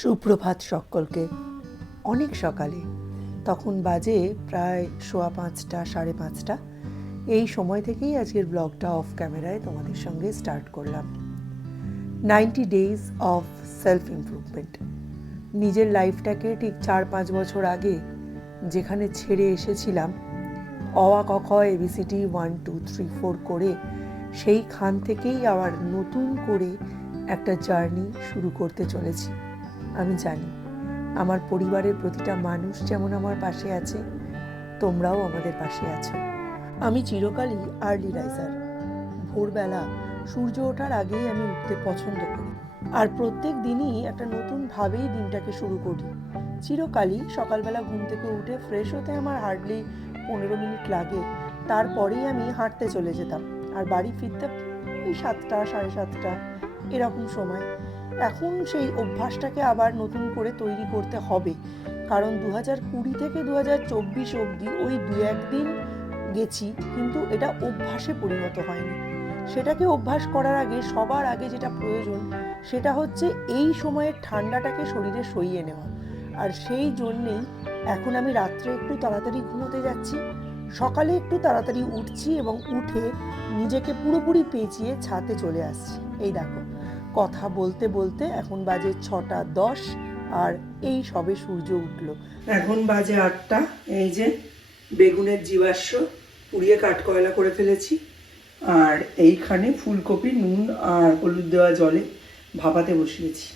সুপ্রভাত সকলকে। অনেক সকালে, তখন বাজে প্রায় 5:15 5:30। এই সময় থেকেই আজকের ব্লগটা অফ ক্যামেরায় তোমাদের সঙ্গে স্টার্ট করলাম। 90 ডেজ অফ সেলফ ইমপ্রুভমেন্ট। নিজের লাইফটাকে ঠিক 4-5 বছর আগে যেখানে ছেড়ে এসেছিলাম, অ আ ক খ ABCD 1 2 3 4 করে, সেইখান থেকেই আবার নতুন করে একটা জার্নি শুরু করতে চলেছি। আমি জানি আমার পরিবারের প্রতিটা মানুষ যেমন আমার পাশে আছে, তোমরাও আমাদের পাশে আছো। আমি চিরকালই আর্লি রাইজার। ভোরবেলা সূর্য ওঠার আগেই আমি উঠতে পছন্দ করি, আর প্রত্যেক দিনই একটা নতুনভাবেই দিনটাকে শুরু করি। চিরকালই সকালবেলা ঘুম থেকে উঠে ফ্রেশ হতে আমার হার্ডলি 15 মিনিট লাগে। তারপরেই আমি হাঁটতে চলে যেতাম, আর বাড়ি ফিরতে ওই 7টা 7:30 এরকম সময়। এখন সেই অভ্যাসটাকে আবার নতুন করে তৈরি করতে হবে, কারণ 2020 থেকে 2024 অবধি ওই 2-1 দিন গেছি, কিন্তু এটা অভ্যাসে পরিণত হয়নি। সেটাকে অভ্যাস করার আগে সবার আগে যেটা প্রয়োজন, সেটা হচ্ছে এই সময়ের ঠান্ডাটাকে শরীরে সইয়ে নেওয়া। আর সেই জন্যেই এখন আমি রাত্রে একটু তাড়াতাড়ি ঘুমোতে যাচ্ছি, সকালে একটু তাড়াতাড়ি উঠছি এবং উঠে নিজেকে পুরোপুরি পেঁচিয়ে ছাদে চলে আসছি। এই দেখো, কথা বলতে বলতে এখন বাজে 6:10, আর এই সবে সূর্য উঠলো। এখন বাজে 8টা। এই যে বেগুনের জীবাশ্ম পুড়িয়ে কাঠকয়লা করে ফেলেছি, আর এইখানে ফুলকপি নুন আর হলুদ দেওয়া জলে ভাপাতে বসিয়েছি।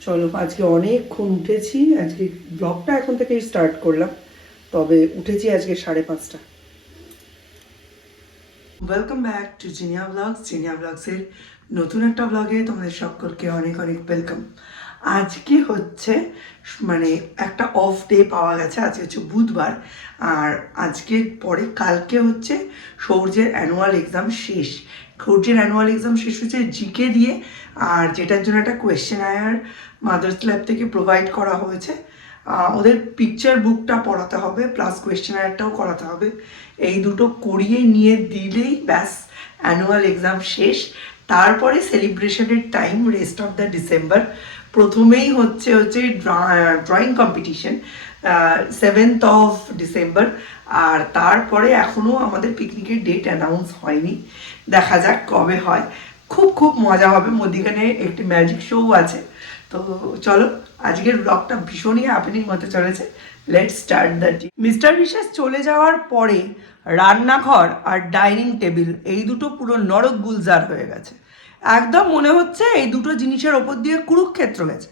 চলো, আজকে অনেকক্ষণ উঠেছি। আজকে ব্লগটা এখন থেকেই স্টার্ট করলাম, তবে উঠেছি আজকে 5:30। Welcome back to Jinia blogs. Jinia ব্লগসের নতুন একটা ব্লগে তোমাদের সকলকে অনেক অনেক ওয়েলকাম। আজকে হচ্ছে মানে একটা অফ ডে পাওয়া গেছে। আজকে হচ্ছে বুধবার, আর আজকের পরে কালকে হচ্ছে সৌর্যের অ্যানুয়াল এক্সাম শেষ। সৌর্যের অ্যানুয়াল এক্সাম শেষ হচ্ছে জিকে দিয়ে, আর যেটার জন্য একটা কোয়েশ্চেন আয়ার মাদার্স ল্যাব থেকে প্রোভাইড করা হয়েছে। ওদের পিকচার বুকটা পড়াতে হবে, প্লাস কোয়েশ্চেন আয়ারটাও করাতে হবে। এই দুটো করিয়ে নিয়ে দিলেই ব্যাস অ্যানুয়াল এক্সাম শেষ। তারপরে সেলিব্রেশনের time rest of the December. প্রথমেই হচ্ছে drawing competition 7th of December, আর তারপরে এখনও আমাদের পিকনিকের ডেট অ্যানাউন্স হয়নি। দেখা যাক কবে হয়। খুব খুব মজা হবে। মধ্যিখানে একটি ম্যাজিক শো আছে। তো চলো, আজকের ব্লগটা ভীষণই হ্যাপেনিং হতে চলেছে। Let's start the day. Mister বিশেষ চলে যাওয়ার পরে রান্নাঘর আর ডাইনিং টেবিল এই দুটো পুরো নরক গুলজার হয়ে গেছে। একদম মনে হচ্ছে এই দুটো জিনিসের ওপর দিয়ে কুরুক্ষেত্র গেছে।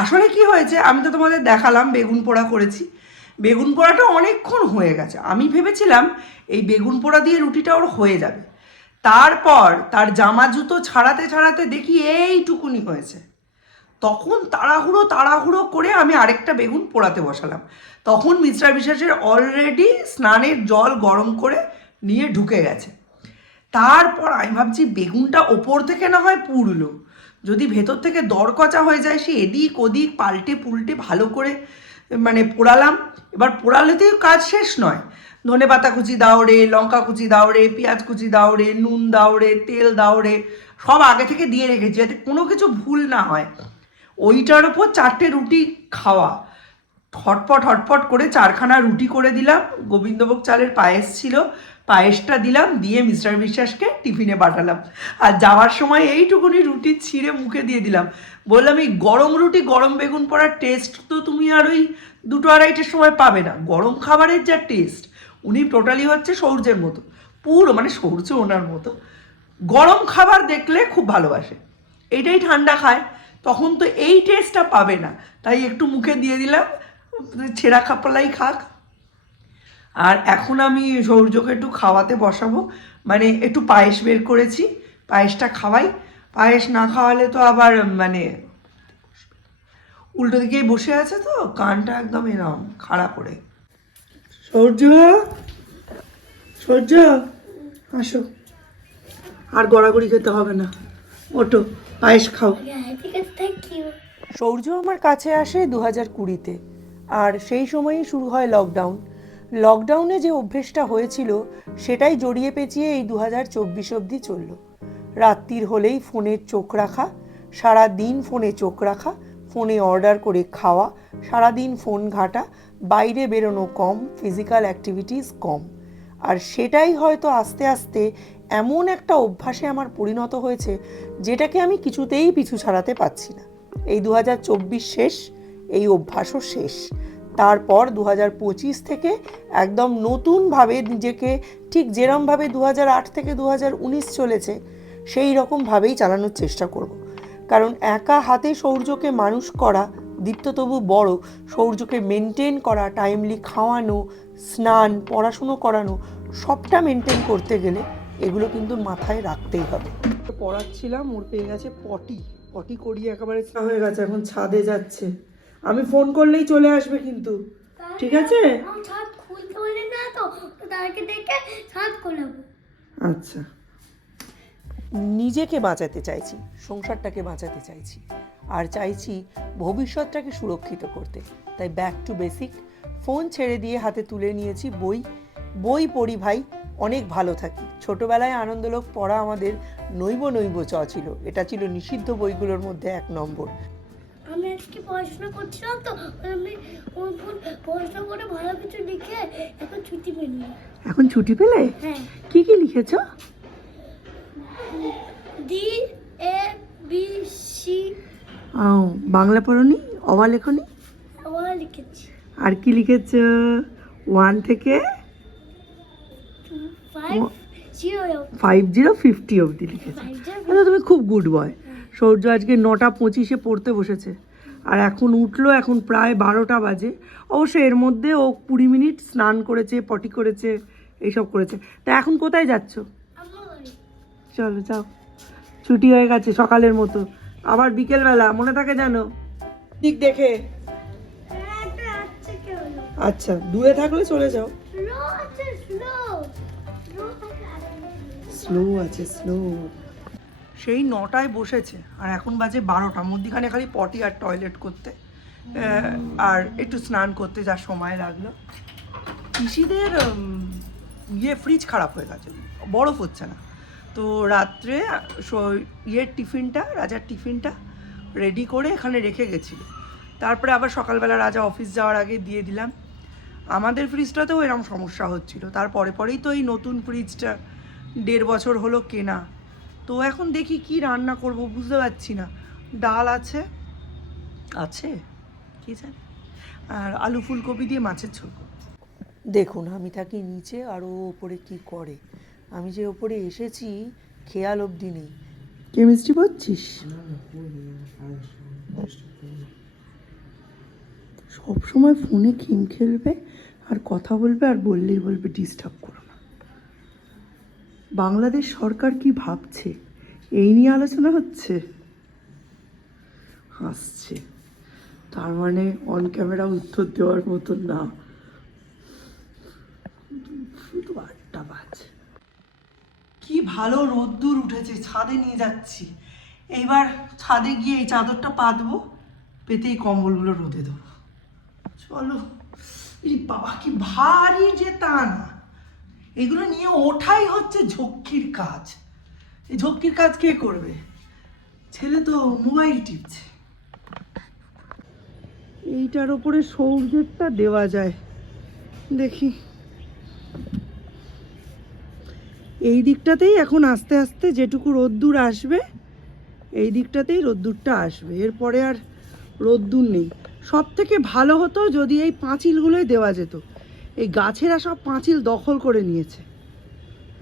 আসলে কি হয়েছে, আমি তো তোমাদের দেখালাম বেগুন পোড়া করেছি। বেগুন পোড়াটা অনেকক্ষণ হয়ে গেছে। আমি ভেবেছিলাম এই বেগুন পোড়া দিয়ে রুটিটা ওর হয়ে যাবে। তারপর তার জামা জুতো ছাড়াতে ছাড়াতে দেখি এইটুকুনি হয়েছে। তখন তাড়াহুড়ো করে আমি আরেকটা বেগুন পোড়াতে বসালাম। তখন মিস্টার বিশ্বাসের অলরেডি স্নানের জল গরম করে নিয়ে ঢুকে গেছে। তারপর আমি ভাবছি বেগুনটা ওপর থেকে না হয় পুড়লো, যদি ভেতর থেকে দরকচা হয়ে যায়, সে এদিক ওদিক পাল্টে পুল্টে ভালো করে মানে পোড়ালাম। এবার পোড়ালেতেও কাজ শেষ নয়। ধনে পাতা কুচি দাও রে, লঙ্কা কুচি দাও রে, পেঁয়াজ কুচি দাও রে, নুন দাও রে, তেল দাও রে, সব আগে থেকে দিয়ে রেখেছি যাতে কোনো কিছু ভুল না হয়। ওইটার ওপর 4টে রুটি খাওয়া। হটপট করে 4খানা রুটি করে দিলাম। গোবিন্দভোগ চালের পায়েস ছিল, পায়েসটা দিলাম, দিয়ে মিস্টার বিশ্বাসকে টিফিনে পাঠালাম। আর যাওয়ার সময় এইটুকুনি রুটি ছিঁড়ে মুখে দিয়ে দিলাম। বললাম, এই গরম রুটি গরম বেগুন পোড়ার টেস্ট তো তুমি আর ওই 2-2:30টার সময় পাবে না। গরম খাবারের যা টেস্ট, উনি টোটালি হচ্ছে সৌর্যের মতো, পুরো মানে সৌর্য ওনার মতো গরম খাবার দেখলে খুব ভালোবাসে। এইটাই ঠান্ডা খায়, তখন তো এই টেস্টটা পাবে না। তাই একটু মুখে দিয়ে দিলাম, ছেঁড়া খাপলাই খাক। আর এখন আমি সৌর্যকে একটু খাওয়াতে বসাবো, মানে একটু পায়েস বের করেছি, পায়েসটা খাওয়াই। পায়েস না খাওয়ালে তো আবার মানে উল্টো দিকেই বসে আছে, তো কানটা একদম এরম খাড়া করে। সৌর্য, সৌর্য আসো, আর গড়াগড়ি খেতে হবে না, ওটো পায়েস খাও। সৌর্য আমার কাছে আসে 2020-তে, আর সেই সময়ই শুরু হয় লকডাউন। লকডাউনে যে অভ্যেসটা হয়েছিল সেটাই জড়িয়ে পেঁচিয়ে এই 2024 অবধি চলল। রাত্রির হলেই ফোনে চোখ রাখা, সারা দিন ফোনে চোখ রাখা, ফোনে অর্ডার করে খাওয়া, সারাদিন ফোন ঘাঁটা, বাইরে বেরোনো কম, ফিজিক্যাল অ্যাক্টিভিটিস কম। আর সেটাই হয়তো আস্তে আস্তে এমন একটা অভ্যাসে আমার পরিণত হয়েছে যেটাকে আমি কিছুতেই পিছু ছাড়াতে পারছি না। এই 2024 শেষ, এই অভ্যাসও শেষ। তারপর 2025 থেকে একদম নতুনভাবে নিজেকে ঠিক যেরমভাবে 2008 থেকে 2019 চলেছে সেই রকমভাবেই চালানোর চেষ্টা করব। কারণ একা হাতে সৌর্যকে মানুষ করা, দীপ্ত তবু বড়, সৌর্যকে মেনটেন করা, টাইমলি খাওয়ানো, স্নান, পড়াশুনো করানো, সবটা মেনটেন করতে গেলে এগুলো কিন্তু মাথায় রাখতেই হবে। পড়াচ্ছিলাম, ওর পেয়ে গেছে পটি, পটি করিয়ে একেবারে হয়ে গেছে, এখন ছাদে যাচ্ছে। আমি ফোন করলেই চলে আসবে কিন্তু, ঠিক আছে? আচ্ছা, নিজেকে বাঁচাতে চাইছি, সংসারটাকে বাঁচাতে চাইছি, আর চাইছি ভবিষ্যৎটাকে সুরক্ষিত করতে। তাই ব্যাক টু বেসিক, ফোন ছেড়ে দিয়ে হাতে তুলে নিয়েছি বই। বই পড়ি ভাই, অনেক ভালো থাকি। ছোটবেলায় আনন্দলোক পড়া আমাদের নৈব চ ছিল, এটা ছিল নিষিদ্ধ বইগুলোর মধ্যে 1 নম্বর। আমি আজকে পড়াশোনা করছিলাম তো, আমি পড়াশোনা করে ভালো কিছু লিখে এখন ছুটি পেলাম। এখন ছুটি পেলে? হ্যাঁ। কি কি লিখেছো? D A B C. Bangla পড়নি? অবা লেখনি? অবা লিখেছি। আর কি লিখেছো? 1 থেকে 50 অবধি লিখেছো। তুমি খুব গুড বয়। সৌর্য আজকে 9:25 পড়তে বসেছে, আর এখন উঠলো, এখন প্রায় 12টা বাজে। অবশ্য এর মধ্যে ও 20 মিনিট স্নান করেছে, পটি করেছে, এইসব করেছে। তা এখন কোথায় যাচ্ছ? চলো যাও, ছুটি হয়ে গেছে সকালের মতো, আবার বিকেলবেলা মনে থাকে জানো, ঠিক দেখে। আচ্ছা, দূরে থাকলে চলে যাও। স্লো আছে, স্লো। সেই 9টায় বসেছে আর এখন বাজে 12টা, মধ্যিখানে খালি পটি আর টয়লেট করতে আর একটু স্নান করতে যা সময় লাগলো। পিসিদের ফ্রিজ খারাপ হয়ে গেছে, বরফ হচ্ছে না, তো রাত্রে টিফিনটা, রাজার টিফিনটা রেডি করে এখানে রেখে গেছিল। তারপরে আবার সকালবেলা রাজা অফিস যাওয়ার আগে দিয়ে দিলাম। আমাদের ফ্রিজটাতেও এরকম সমস্যা হচ্ছিল, তারপরে পরেই তো এই নতুন ফ্রিজটা 1.5 বছর হলো কেনা। তো এখন দেখি কি রান্না করব, বুঝতে পারছি না। ডাল আছে কি জানি, আর আলু ফুলকপি দিয়ে মাছের ঝোল। দেখুন, আমি থাকি নিচে আর ও ওপরে কি করে। আমি যে ওপরে এসেছি খেয়াল অবধি নেই। কেমিস্ট্রি পড়ছিস? সব সময় ফোনে গেম খেলবে আর কথা বলবে, আর বললেই বলবে ডিস্টার্ব করো না। বাংলাদেশ সরকার কি ভাবছে এই নিয়ে আলোচনা হচ্ছে। হাসছে, তার মানে অন ক্যামেরা উত্তর দেওয়ার মতন না। শুধু 8টা বাজে। কি ভালো রোদ্দুর উঠেছে, ছাদে নিয়ে যাচ্ছি। এইবার ছাদে গিয়ে এই চাদরটা পাতবো, পেতেই কম্বলগুলো রোদে দেবো। চলো। এই বাবা কি ভারী যে তা না, এগুলো নিয়ে ওঠাই হচ্ছে ঝক্কির কাজ। এই ঝক্কির কাজ কে করবে? ছেলে তো মোবাইল টিপছে। এইটার ওপরে সৌর্যেরটা দেওয়া যায়, দেখি। এই দিকটাতেই এখন আস্তে আস্তে যেটুকু রোদ্দুর আসবে, এই দিকটাতেই রোদ্দুরটা আসবে, এরপরে আর রোদ্দুর নেই। সব থেকে ভালো হতো যদি এই পাঁচিলগুলোই দেওয়া যেত। এই গাছেরা সব পাঁচিল দখল করে নিয়েছে,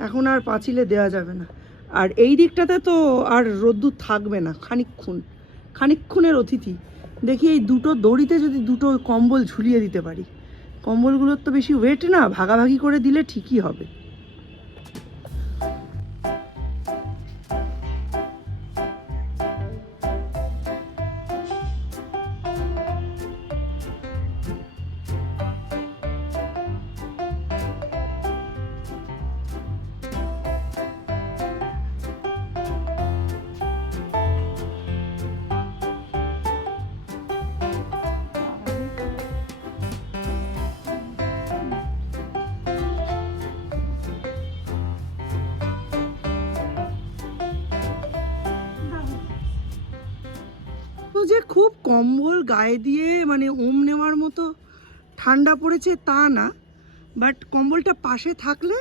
এখন আর পাঁচিলে দেওয়া যাবে না। আর এই দিকটাতে তো আর রোদ্দুর থাকবে না, খানিকক্ষণের অতিথি। দেখি এই দুটো দড়িতে যদি দুটো কম্বল ঝুলিয়ে দিতে পারি। কম্বলগুলোর তো বেশি ওয়েট না, ভাগাভাগি করে দিলে ঠিকই হবে। যে খুব কম্বল গায়ে দিয়ে মানে ওম নেওয়ার মতো ঠান্ডা পড়েছে তা না, বাট কম্বলটা পাশে থাকলে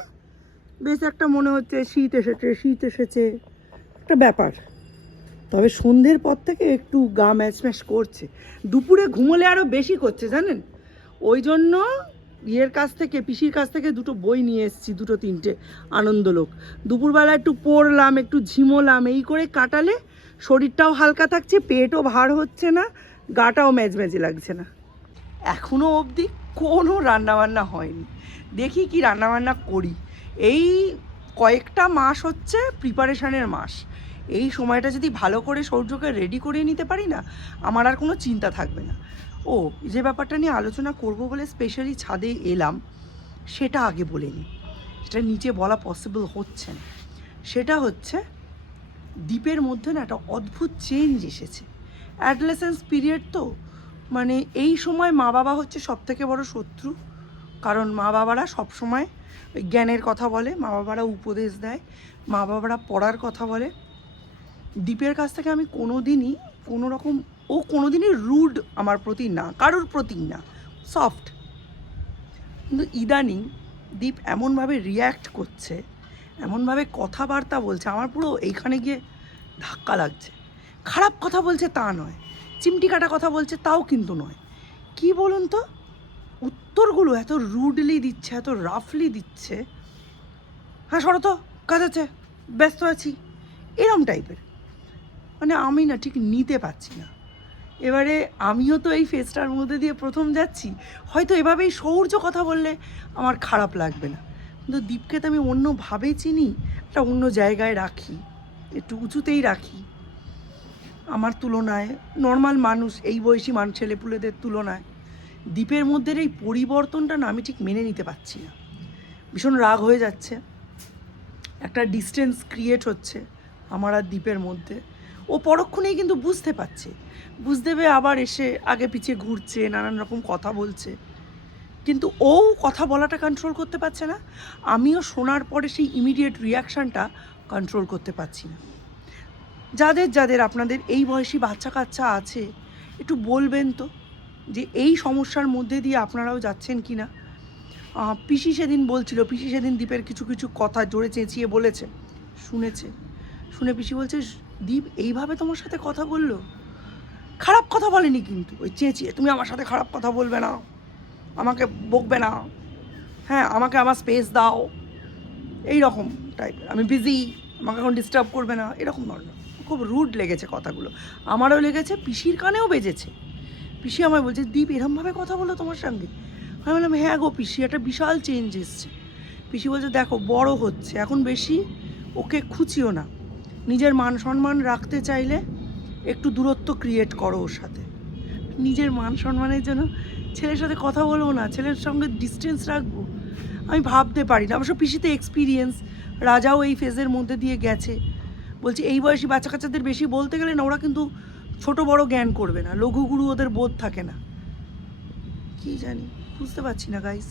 বেশ একটা মনে হচ্ছে শীত এসেছে একটা ব্যাপার। তবে সন্ধ্যের পর থেকে একটু গা ম্যাচ করছে, দুপুরে ঘুমোলে আরও বেশি করছে জানেন। ওই জন্য পিসির কাছ থেকে দুটো বই নিয়ে এসেছি, দুটো তিনটে আনন্দলোক। দুপুরবেলা একটু পড়লাম, একটু ঝিমোলাম, এই করে কাটালে শরীরটাও হালকা থাকছে, পেটও ভার হচ্ছে না, গাটাও ম্যাজম্যাজে লাগছে না। এখনও অবধি কোনো রান্নাবান্না হয়নি, দেখি কি রান্নাবান্না করি। এই কয়েকটা মাস হচ্ছে প্রিপারেশানের মাস, এই সময়টা যদি ভালো করে সৌর্যকে রেডি করে নিতে পারি না, আমার আর কোনো চিন্তা থাকবে না। ও যে ব্যাপারটা নিয়ে আলোচনা করব বলে স্পেশালি ছাদে এলাম, সেটা আগে বলে নিই, সেটা নিচে বলা পসিবল হচ্ছে না। সেটা হচ্ছে দ্বীপের মধ্যে না একটা অদ্ভুত চেঞ্জ এসেছে। অ্যাডলেসেন্স পিরিয়ড তো, মানে এই সময় মা বাবা হচ্ছে সবথেকে বড় শত্রু। কারণ মা বাবারা সবসময় জ্ঞানের কথা বলে, মা বাবারা উপদেশ দেয়, মা বাবারা পড়ার কথা বলে। দ্বীপের কাছ থেকে আমি কোনোদিনই কোনোদিনই রুড আমার প্রতি না, কারোর প্রতি না, সফট। কিন্তু ইদানিং দ্বীপ এমনভাবে রিয়্যাক্ট করছে, এমনভাবে কথাবার্তা বলছে, আমার পুরো এইখানে গিয়ে ধাক্কা লাগছে। খারাপ কথা বলছে তা নয়, চিমটি কাটা কথা বলছে তাও কিন্তু নয়। কি বলুন তো, উত্তরগুলো এত রুডলি দিচ্ছে, এত রাফলি দিচ্ছে। হ্যাঁ সরো তো, কাজ আছে, ব্যস্ত আছি, এরম টাইপের। মানে আমি না ঠিক নিতে পারছি না। এবারে আমিও তো এই ফেজটার মধ্যে দিয়ে প্রথম যাচ্ছি, হয়তো এভাবেই সৌর্য কথা বললে আমার খারাপ লাগবে না, কিন্তু দ্বীপকে তো আমি অন্যভাবেই চিনি, একটা অন্য জায়গায় রাখি, একটু উঁচুতেই রাখি আমার তুলনায়। নর্মাল মানুষ, এই বয়সী ছেলেপুলেদের তুলনায় দ্বীপের মধ্যে এই পরিবর্তনটা না আমি ঠিক মেনে নিতে পারছি না। ভীষণ রাগ হয়ে যাচ্ছে, একটা ডিস্টেন্স ক্রিয়েট হচ্ছে আমার আর দ্বীপের মধ্যে। ও পরক্ষণেই কিন্তু বুঝতে পারছে, বুঝতে পেরে আবার এসে আগে পিছিয়ে ঘুরছে, নানান রকম কথা বলছে, কিন্তু ও কথা বলাটা কন্ট্রোল করতে পারছে না, আমিও শোনার পরে সেই ইমিডিয়েট রিয়াকশানটা কন্ট্রোল করতে পারছি না। যাদের আপনাদের এই বয়সী বাচ্চা কাচ্চা আছে, একটু বলবেন তো যে এই সমস্যার মধ্যে দিয়ে আপনারাও যাচ্ছেন কি না। পিসি সেদিন দ্বীপের কিছু কিছু কথা জোরে চেঁচিয়ে বলেছে, শুনে পিসি বলছে, দ্বীপ এইভাবে তোমার সাথে কথা বললো? খারাপ কথা বলেনি কিন্তু, ওই চেঁচিয়ে, তুমি আমার সাথে খারাপ কথা বলবে না, আমাকে বকবে না, হ্যাঁ আমাকে আমার স্পেস দাও, এই রকম টাইপের, আমি বিজি, আমাকে এখন ডিস্টার্ব করবে না, এরকম ধরনের খুব রুড লেগেছে কথাগুলো। আমারও লেগেছে, পিসির কানেও বেজেছে। পিসি আমায় বলছে, দ্বীপ এরমভাবে কথা বলো তোমার সঙ্গে? আমি বললাম, হ্যাঁ গো পিসি, একটা বিশাল চেঞ্জ এসছে। পিসি বলছে, দেখো বড় হচ্ছে, এখন বেশি ওকে খুঁচিও না, নিজের মান সম্মান রাখতে চাইলে একটু দূরত্ব ক্রিয়েট করো ওর সাথে। নিজের মান সম্মানের জন্য ছেলের সাথে কথা বলবো না, ছেলের সঙ্গে ডিস্টেন্স রাখবো? আমি ভাবতে পারি না। অবশ্য পিসিতে এক্সপিরিয়েন্স, রাজাও এই ফেজের মধ্যে দিয়ে গেছে। বলছি এই বয়সী বাচ্চা কাচ্চাদের বেশি বলতে গেলে না, ওরা কিন্তু ছোট বড় জ্ঞান করবে না, লঘুগুরু ওদের বোধ থাকে না। কি জানি, বুঝতে পারছি না গাইস।